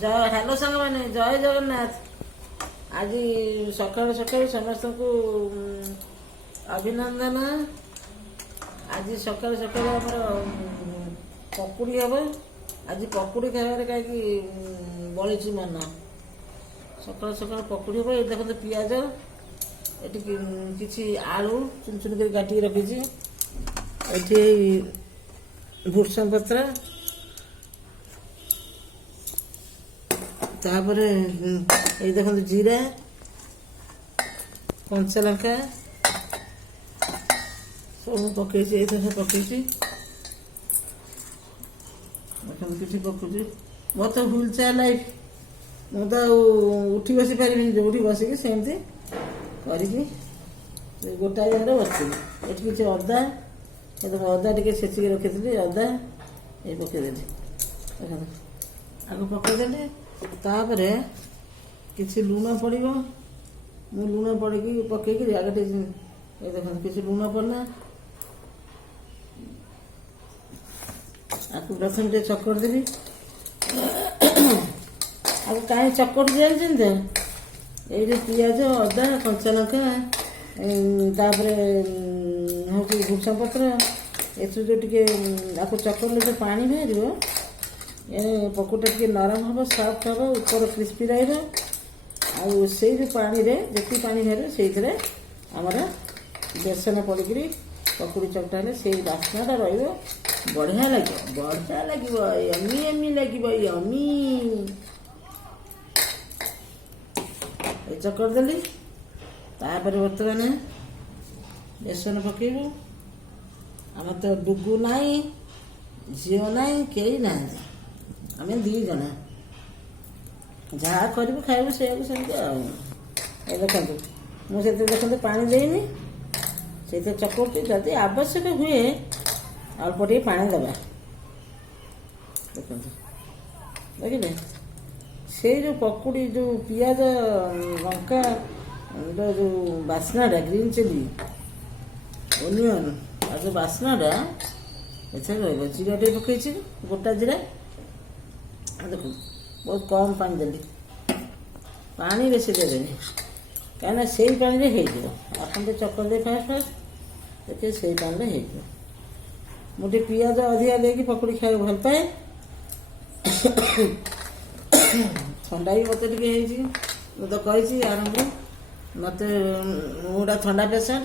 जय हेलो सांग मैंने जय जगन्नाथ। आज सकाल सकाल समस्त को अभिनंदन। आज सकाल सकाल आमर पकुड़ी हम। आज पकुड़ी खाइबार कहीं बड़ी मन सकाल सकाल पकुड़ी हम। ये देखते पियाज ये किसी आलू चुन चुन कर काटिक रखी भूषण पत्र तापर ये देखो जीरा कंचा लंका सब पकई पकई किसी पकड़ी मोर तो व्हील चेयर लाइफ मु तो उठी बसी पारि जो बसिकी सेमती करी गोटाए जगह बसती ये किसी अदा अदा टे छेचिक रखी अदा ये पकईदेली आग पकईदेली तापर किसी लुण पड़ो मु लुण पड़ी पकईकि आगे ये देख किसी लुण पड़ना आपको प्रथम टे चकड़ देवी आप कहीं चकड़ जानते तो ये पियाज अदा कंचा लंका तापर हूँ भूषण पत्र एस जो टे आपको चकड़े जो पानी बाहर पकुड़ा टे नरम हम सफ्ट हम ऊपर क्रिस्पी रही जो पानी जी पानी बाहर से आमर बेसन पड़ी पकुड़ी चकटा से बास्नाटा बढ़िया लगे यमी यमी लगे यमी चकड़ देली तापर बर्तमान बेसन पकेबू आम तो डुगु ना झी ना कई ना आम दी जना जहाँ करू खाइबू से देखो मुझे देखते पानी देनी से चकड़ी जदि आवश्यक हुए अल्प टे पानी दबा देखते देखिले से जो पकुड़ी जो पियाज लंका जो बास्नाटा ग्रीन चिली ओनियन और जो बास्नाटा एथर रहा जीरा टे पकई गोटा जीरा देखो बहुत कम पानी देली पानी बेसी देवेनि कहीं से पानी हो आप चक्कर दे फास्ट फास्ट देखिए से पानी हो मुझे पियाज अधिका देकी पकुड़ी खाई भल पाए ठंडा भी मत मुझे तो कही आरंभ मत गोटा ठंडा पेसेंट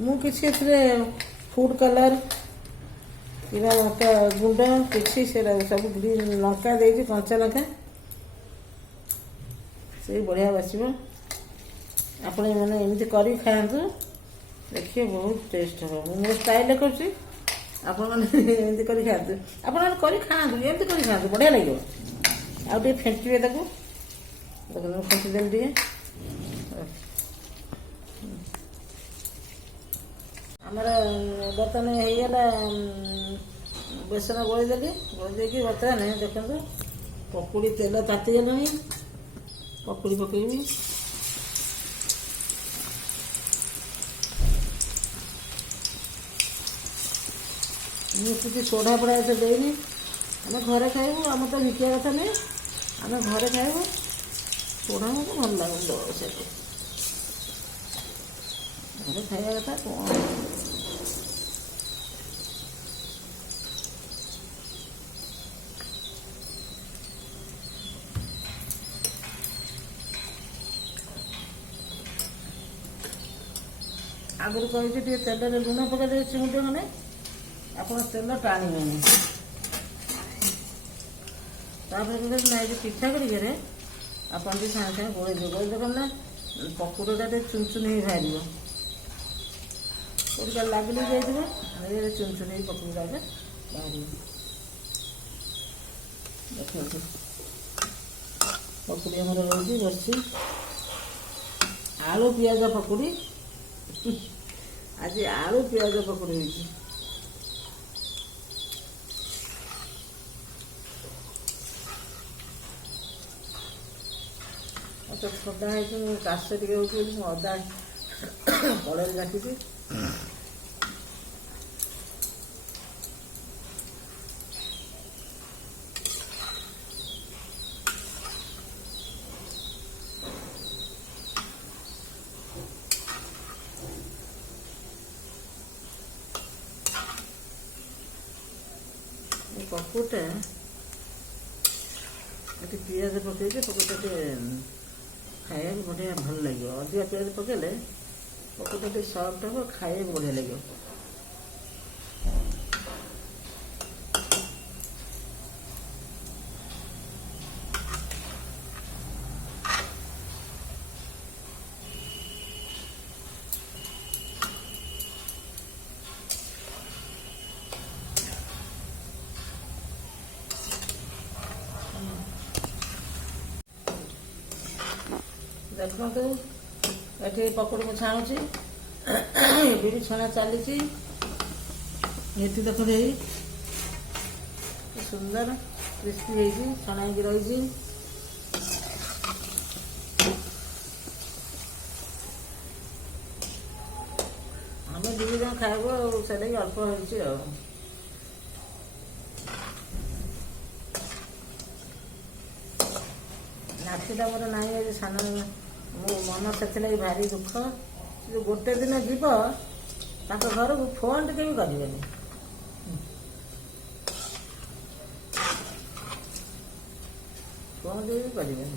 मु किसी फूड कलर कि लंका गुंड किसी सब ग्रीन लंका दे कंचा लंका से बढ़िया बसो आपण मैंने एमती कर खातु देखिए बहुत टेस्ट हम मो स्टाइल करमती कर खातु आप खातु एमती कर खातु बढ़िया लगे आउ फेंटे फेंटीदेली टे आमर बर्तमान होगला बेसन गोलीदेली गोली बर्तमान देखते पकुड़ी तेल तातीगला पकुड़ी पकईबी मुझे सोढ़ा पड़ा तो देनी आम घरे खाइबू आम तो बिका कथा नहीं आम घरे खाइबू सोढ़ा मत भल लगे से घरे खाଇବା कथा कौन आगुरी कही तेल लुण पकड़ चिमुटे मैंने आप तेल टाणी ना ये पिठा करें आप सागे सागे गोल गोल देख ना पकुड़ा चुन चुन ही बाहर कौटा लगे जाइए चुन चुन ही पकुड़ा बाहर देखो पकुड़ी आम रोज बस आलू पियाज पकुड़ी आज आलू पियाज पकुड़ी तो थोड़ा है काश टे अदा କଡ଼େଇରେ ଜାକିଛି। ପକୁଡ଼ିଟା ଏଠି ପିଆଜ ପକେଇକି ପକୁଡ଼ିଟା ଟିକେ ଖାଇବାକୁ ବଢ଼ିଆ ଭଲ ଲାଗିବ। ଅଧିକା ପିଆଜ ପକେଇଲେ ପକୁଡ଼ିଟା ଟିକେ ସଫ୍ଟ ହେବ, ଖାଇବାକୁ ବଢ଼ିଆ ଲାଗିବ। ଦେଖନ୍ତୁ ଏଠି ପକୁଡ଼ି ମୁଁ ଛାଣୁଛି, ବିରି ଛଣା ଚାଲିଛି। ଏଠି ଦେଖନ୍ତୁ ଏଇ ସୁନ୍ଦର କ୍ରିସ୍ପି ହେଇଛି, ଛଣା ହେଇକି ରହିଛି। ଆମେ ଦୁଇ ଜଣ ଖାଇବୁ ଆଉ, ସେଇଲାଗି ଅଳ୍ପ ହେଇଛି ଆଉ। ନାତିଟା ମୋର ନାହିଁ ଆଜି, ସାନ ମୋ ମନ ସେଥିଲାଗି ଭାରି ଦୁଃଖ। ଯୋଉ ଗୋଟେ ଦିନ ଯିବ ତାଙ୍କ ଘରକୁ ଫୋନ୍ ଟିକେ ବି କରିବେନି। ଫୋନ୍ ଟିକେ ବି କରିବେନି।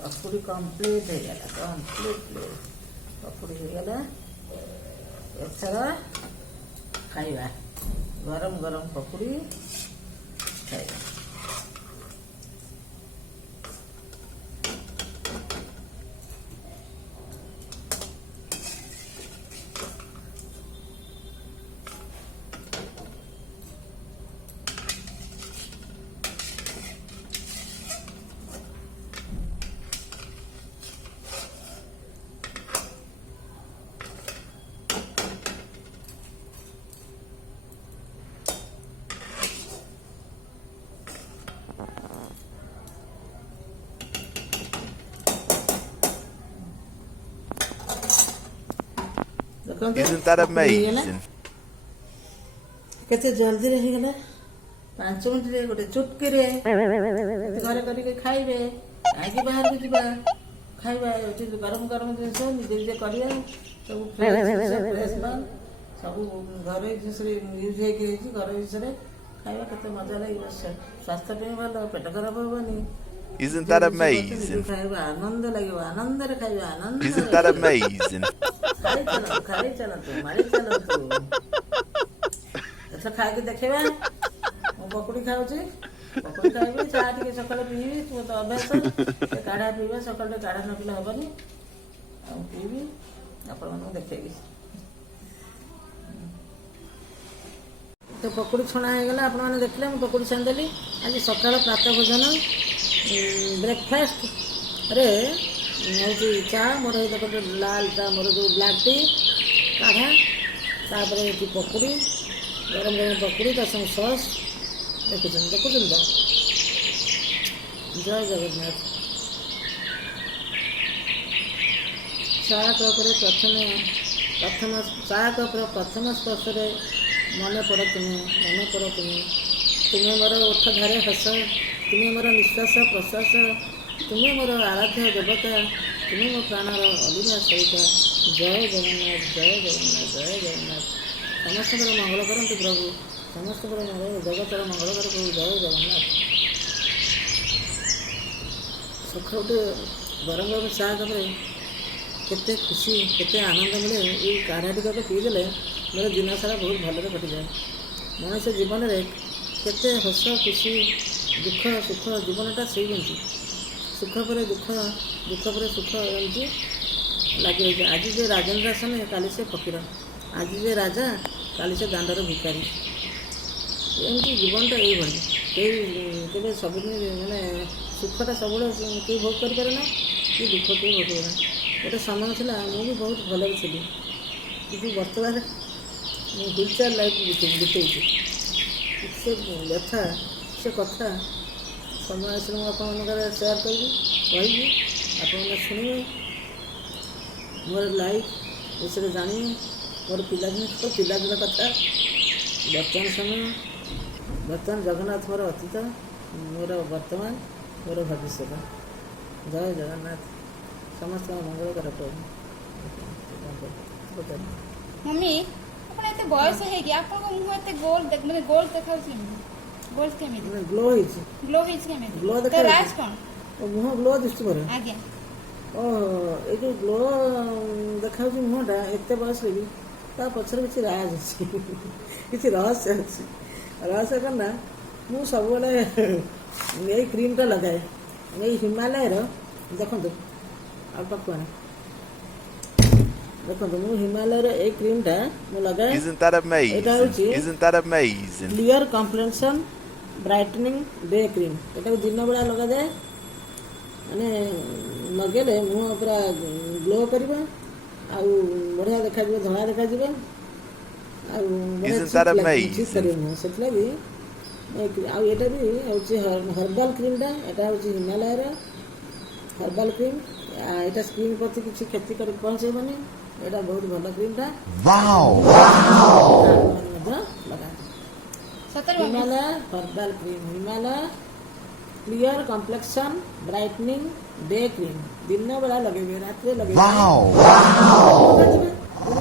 ପକୁଡ଼ି କମ୍ପ୍ଲିଟ୍ ହେଇଗଲା, କମ୍ପ୍ଲିଟ୍ ପକୁଡ଼ି ହେଇଗଲା। ଏଥର ଖାଇବା, ଗରମ ଗରମ ପକୁଡ଼ି ଖାଇବା। Isn't that amazing? କେତେ ଜଲ୍ଦିରେ ହେଇଗଲା, 5 ମିନିଟ୍ରେ ଗୋଟେ ଚୁଟକିରେ ଘରେ କରିକି ଖାଇବେ। ଆଗେ ବାହାରକୁ ଯିବା ଖାଇବା, ଏଠି ଗରମ ଗରମ ଜିନିଷ ନିଜେ ନିଜେ କରିବା। ସବୁ ଫ୍ରେଶ୍ ଜିନିଷ, ଫ୍ରେଶ୍ ମାଲ୍ ସବୁ ଘରୋଇ ଜିନିଷରେ ୟୁଜ୍ ହେଇକି ହେଇଛି। ଘରୋଇ ଜିନିଷରେ ଖାଇବା କେତେ ମଜା ଲାଗିବ, ସ୍ୱାସ୍ଥ୍ୟ ପାଇଁ ଭଲ, ପେଟ ଖରାପ ହବନି। Isn't that amazing? ଖାଇବା ଆନନ୍ଦ ଲାଗିବ, ଆନନ୍ଦରେ ଖାଇବା, ଆନନ୍ଦ। Isn't that amazing? ଖାଇ ଚାଲନ୍ତୁ, ମାରି ଚାଲନ୍ତୁ। ଏଥର ଖାଇକି ଦେଖିବା। ମୁଁ ପକୁଡ଼ି ଖାଉଛି, ପକୁଡ଼ି ଖାଇବି, ଚା ଟିକେ ସକାଳେ ପିଇବି। ତୁ ତ ଅଭ୍ୟାସ କାଢ଼ା ପିଇବା, ସକାଳେ କାଢ଼ା ନ ପିଇଲେ ହବନି। ଆଉ ପିଇବି, ଆପଣମାନଙ୍କୁ ଦେଖେଇବି। ତ ପକୁଡ଼ି ଛଣା ହେଇଗଲା, ଆପଣମାନେ ଦେଖିଲେ ମୁଁ ପକୁଡ଼ି ଛାଣିଦେଲି। ଆଜି ସକାଳ ପ୍ରାତଃ ଭୋଜନ ବ୍ରେକଫାଷ୍ଟରେ ହେଉଛି ଚା, ମୋର ଏଇଟା ଗୋଟେ ଲାଲ ଚା, ମୋର ଯେଉଁ ବ୍ଲାକ୍ ଟି କାଢ଼ା, ତାପରେ ଏଠି ପକୁଡ଼ି, ଗରମ ଗରମ ପକୁଡ଼ି, ତା ସଙ୍ଗେ ସସ୍। ଦେଖୁଛନ୍ତି ତ। ଜୟ ଜଗନ୍ନାଥ। ଚା କପରେ ପ୍ରଥମ ସ୍ପର୍ଶରେ ମନେ ପଡ଼ ତୁମେ। ତୁମେ ମୋର ଓଠ ଧାରେ ହସ, ତୁମେ ମୋର ନିଶ୍ୱାସ ପ୍ରଶ୍ୱାସ, ତୁମେ ମୋର ଆରାଧ୍ୟ ଦେବତା, ତୁମେ ମୋ ପ୍ରାଣର ଅଲିଭା ସହିତ। ଜୟ ଜଗନ୍ନାଥ, ଜୟ ଜଗନ୍ନାଥ, ଜୟ ଜଗନ୍ନାଥ। ସମସ୍ତଙ୍କର ମଙ୍ଗଳ କରନ୍ତୁ ପ୍ରଭୁ, ସମସ୍ତଙ୍କର ମଙ୍ଗଳ, ଜଗତର ମଙ୍ଗଳ କର ପ୍ରଭୁ। ଜୟ ଜଗନ୍ନାଥ। ସକାଳୁ ଗରମ ଗରମ ଚା କପରେ କେତେ ଖୁସି, କେତେ ଆନନ୍ଦ ମିଳେ। ଏଇ କାଢ଼ା ଟିକକ ପିଇଦେଲେ ମୋର ଦିନ ସାରା ବହୁତ ଭଲରେ କଟିଯାଏ। ମଣିଷ ଜୀବନରେ କେତେ ହସ ଖୁସି, ଦୁଃଖ ସୁଖ, ଜୀବନଟା ସେଇମିତି। ସୁଖ ପରେ ଦୁଃଖ, ଦୁଃଖ ପରେ ସୁଖ, ଏମିତି ଲାଗି ରହିଛି। ଆଜି ଯେ ରାଜେନ୍ଦ୍ର ଆସନ, କାଲି ସେ ଫକୀର। ଆଜି ଯେ ରାଜା, କାଲି ସେ ଦାଣ୍ଡର ଭିକାରୀ। ଏମିତି ଜୀବନଟା ଏଇଭଳି। କେବେ ସବୁଦିନ ମାନେ ସୁଖଟା ସବୁବେଳେ କେହି ଭୋଗ କରିପାରେ ନା, କି ଦୁଃଖ କେହି ଭୋଗ କରେ ନା। ଗୋଟେ ସମୟ ଥିଲା, ମୁଁ ବି ବହୁତ ଭଲରେ ଥିଲି, କିନ୍ତୁ ବର୍ତ୍ତମାନ ମୁଁ ହ୍ୱିଲଚେୟାର ଲାଇଫ୍ ବିତେଇଛି। ସେ ବ୍ୟଥା ସେ କଥା ସମୟ ଆସିଲେ ମୁଁ ଆପଣମାନଙ୍କର ସେୟାର କରିବି କହିବି ଆପଣମାନେ ଶୁଣିବେ ମୋର ଲାଇଫ୍ ବିଷୟରେ ଜାଣିବେ ମୋର ପିଲାଦିନ କଥା ବର୍ତ୍ତମାନ ସମୟ ବର୍ତ୍ତମାନ ଜଗନ୍ନାଥ ମୋର ଅତୀତ ମୋର ବର୍ତ୍ତମାନ ମୋର ଭବିଷ୍ୟତ ଜୟ ଜଗନ୍ନାଥ ସମସ୍ତଙ୍କ ମଙ୍ଗଳ କର ପ୍ରଭୁ मम्मी ଆପଣ ଏତେ ବୟସ ହେଇକି ଆପଣଙ୍କ ମୁହଁ ଏତେ ଗୋଲ ମାନେ ଗୋଲ ଦେଖାଉଛି କେମିତି ଗୋଲ କେମିତି ଗ୍ଲୋ ହେଇଛି ଗ୍ଲୋ ହେଇଛି କେମିତି ଗ୍ଲୋ ତ ରାଜ କ'ଣ ମୁହଁ ଗ୍ଲୋ ଦିଶୁଛି ମୋର ଆଜ୍ଞା ଓ ଏଇ ଯେଉଁ ଗ୍ଲୋ ଦେଖାଯାଉଛି ମୁହଁଟା ଏତେ ବୟସରେ ବି ତା ପଛରେ କିଛି ରାଜ ଅଛି କିଛି ରହସ୍ୟ ଅଛି ରହସ୍ୟ କ'ଣ ନା ମୁଁ ସବୁବେଳେ ଏଇ କ୍ରିମ୍ଟା ଲଗାଏ ଏଇ ହିମାଲୟର ଦେଖନ୍ତୁ ଆଉ ପାଖକୁ ଆଣେ ଦେଖନ୍ତୁ ମୁଁ ହିମାଲୟର ଏଇ କ୍ରିମ୍ଟା ମୁଁ ଲଗାଏ Isn't that ଏଇଟା ହେଉଛି amazing? Isn't that amazing? Clear complexion brightening day cream ଏଟାକୁ ଦିନ ବେଳା ଲଗାଯାଏ ମାନେ ଲଗେଇଲେ ମୁହଁ ପୁରା ଗ୍ଲୋ କରିବ ଆଉ ବଢ଼ିଆ ଦେଖାଯିବ ଧଳା ଦେଖାଯିବ ଆଉ Isn't that amazing? କରିବ ମୁହଁ ସେଥିଲାଗି ଆଉ ଏଇଟା ବି ହେଉଛି ହର୍ବାଲ୍ କ୍ରିମ୍ଟା ଏଇଟା ହେଉଛି ହିମାଲୟର ହର୍ବାଲ୍ କ୍ରିମ୍ ଏଇଟା ସ୍କିନ୍ ପ୍ରତି କିଛି କ୍ଷତି କରି ପହଞ୍ଚେଇବନି ଏଇଟା ବହୁତ ଭଲ କ୍ରିମ୍ଟା ମଧ୍ୟ ଲଗାନ୍ତୁ ସତରେ mummy Himalaya herbal cream Himalaya clear complexion brightening day cream ଦିନ ବେଳା ଲଗେଇବେ ରାତିରେ ଲଗେଇବେ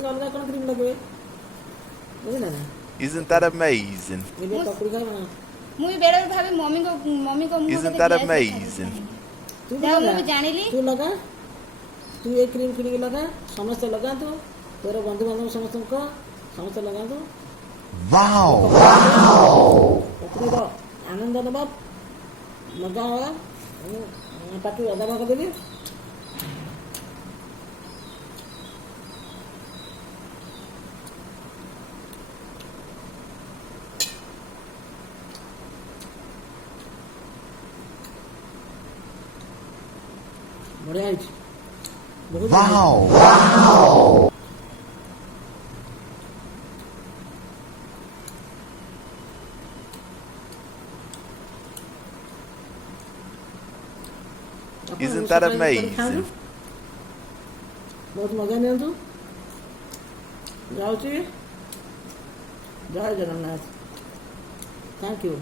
ଅଲଗା କ'ଣ କ୍ରିମ୍ ଲଗେଇବେ ବୁଝିଲେ ନା Isn't that amazing? ଏବେ ପକୁଡ଼ି ଖାଇବ ନା ମୁଁ ବି ବେଳେ ବେଳେ ଭାବେ ମମିଙ୍କ ମୁହଁ Isn't that amazing? ତୁ ଯାହା ମୁଁ ଲଗା ବି ଜାଣିଲି ତୁ ଲଗା ତୁ ଏ କ୍ରିମ୍ କିଣିକି ଲଗା ସମସ୍ତେ ଲଗାନ୍ତୁ ତୋର ବନ୍ଧୁବାନ୍ଧବ ସମସ୍ତଙ୍କୁ କହ ସମସ୍ତେ ଲଗାନ୍ତୁ ପକୁଡ଼ିର ଆନନ୍ଦ ନେବା ମଜା ହେବା ପାଟି ଅଦା ଭାଗ ଦେବି ବଢ଼ିଆ ହେଇଛି ବହୁତ Isn't that amazing? ବହୁତ ମଜା ନିଅନ୍ତୁ ଯାଉଛି ଜୟ ଜଗନ୍ନାଥ ଥ୍ୟାଙ୍କ ୟୁ